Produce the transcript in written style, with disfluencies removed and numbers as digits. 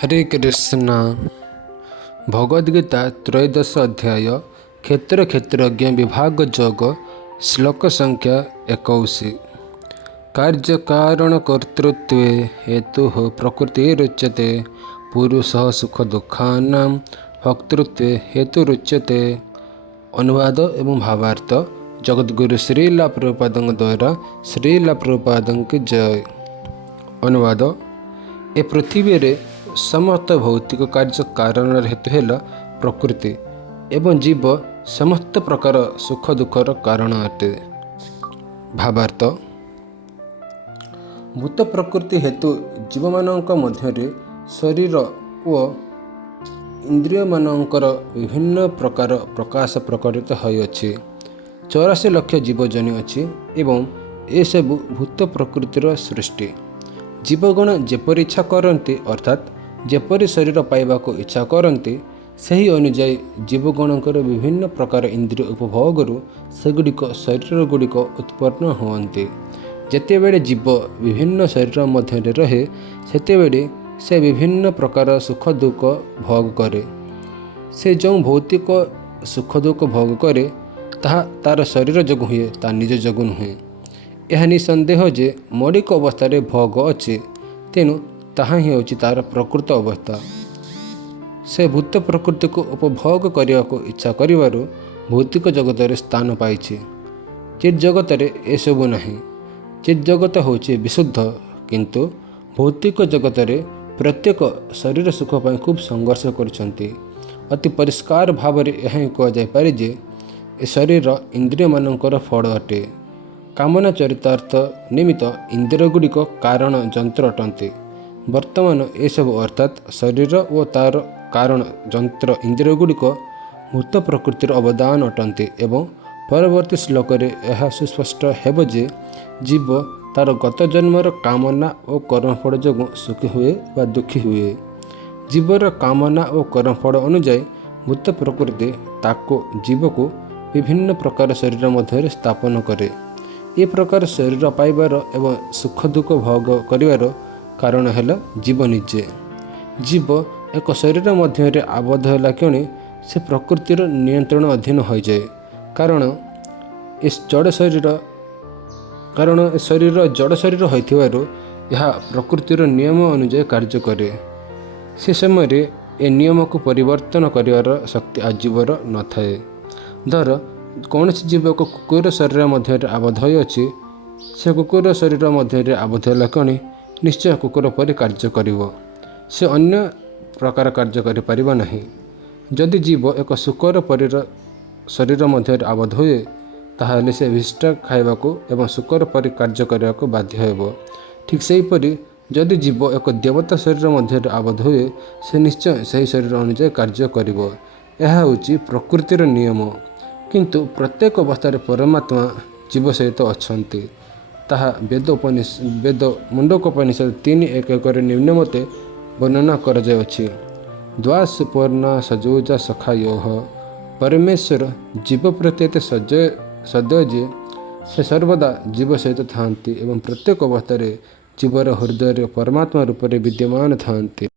हरे कृष्ण। भगवद्गीता त्रयोदश अध्याय क्षेत्र क्षेत्रज्ञ विभाग जोग श्लोक संख्या 21। कार्य कारण कर्तृत्वे हेतु प्रकृतिरुच्यते पुरुषः सुख दुःखानां भोक्तृत्वे हेतुरुच्यते। अनुवाद एवं भावार्थ जगद्गुरु श्रीला प्रभुपादଙ୍କ द्वारा श्रीला प्रभुपादଙ୍କ जय। अनुवाद ए पृथ्वी रे समस्त भौतिक कार्य कारण हेतु है प्रकृति एवं जीव समस्त प्रकार सुख दुखर कारण अटे। भावार्थ भूत प्रकृति हेतु जीव मानक मध्य शरीर व इंद्रिय मानकर विभिन्न प्रकार प्रकाश प्रकटित होइअछि। 84 लाख जीवजनी अच्छी एवं ए सब भूत प्रकृतिर सृष्टि। जीवगण जेपरि इच्छा करती अर्थात जेपरि शरीर पाइबाक इच्छा करती सही अनुजाई जीवगणकर विभिन्न प्रकार इंद्रिय उपभोगरू सेगुड़िक शरीर गुड़िक उत्पन्न हुअन्ति। जेतेबेले जीव विभिन्न शरीर मध्य रहे सेतेबेले से विभिन्न प्रकार सुख दुख भोग करे। से जो भौतिक सुख दुख भोग करे ताहा तार शरीर जोगु हुए, ता निज जोगु नुहे। यह निसंदेह जे मौलिक अवस्था भोग अच्छे, तेणु ताहा ही होची तार प्रकृत अवस्था। से भूत प्रकृति को उपभोग करने को इच्छा करिवारु भौतिक जगत रे स्थान पाइछि। चित जगत रे एसबु नहीं। चित जगत होची विशुद्ध, किंतु भौतिक जगत रे प्रत्येक शरीर सुख पाई खूब संघर्ष करछन्ति। अति परिष्कार भाव रे यह कह जाय पारे जे ए शरीर इंद्रिय मानकर फल अटे। कामना चरितार्थ निमित्त इंद्रिय गुड़िक कारण जंत्र अटंती। वर्तमान एसबु अर्थात शरीर व तार कारण जंत्र इंद्रिय गुड़िक भूत प्रकृतिर अवदान अटंती एवं परवर्ती श्लोक रे यह सुस्पष्ट हेब जे जीव तार गत जन्मर कामना और कर्मफल जोगु सुखी हुए वा दुखी हुए। जीवर कामना और कर्मफल अनुଯାयी भूत प्रकृति ताको जीव को विभिन्न प्रकार शरीर मध्य स्थापन करे। ये प्रकार शरीर पाइबार एवं सुख दुख भोग करिवार कारण है जीव निजे। जीव एक शरीर मध्य आबद्ध है क्षणी से प्रकृतिर नियंत्रण अधीन हो जाए। कारण इस जड़ शरीर जड़ शरीर होइथिबारु यह प्रकृतिर नियम अनुଯାयी कार्य करे। से समय ए नियम को परिवर्तन करिवार शक्ति आजीवर न थाए। धर कौन जीव को कुकुर शरीर मध्य आबद्ध होइअछि, से कुकुर शरीर मध्य आबद्ध है क्षणी निश्चय कुकुर परि कार्य करिवो। से अन्य प्रकार कार्य करि परिबा नहीं। जदि जीव एक शुकर शरीर मध्य आबद्ध हुए ताहले से विष्ट खाइबाकू एवं शुकर परि कार्य करने बाध्य हेबो। ठीक सेहीपरि जदि जीव एक देवता शरीर मध्य आबद्ध हुए से निश्चय सही शरीर अनुଯାयी कार्य करिवो। यह होची प्रकृतिर नियम। किंतु प्रत्येक अवस्था परमात्मा जीव सहित अछंती। ताहा वेद मुंडकोपनिषद 3:1 निम्न मते वर्णना कर जायछि। द्वास पूर्ण सजोजा सखायोः परमेश्वर जीव प्रत्येत सद्य जे से सर्वदा जीव सहित थांती एवं प्रत्येक अवस्था जीवर हृदय परमात्मा रूप विद्यमान थांती।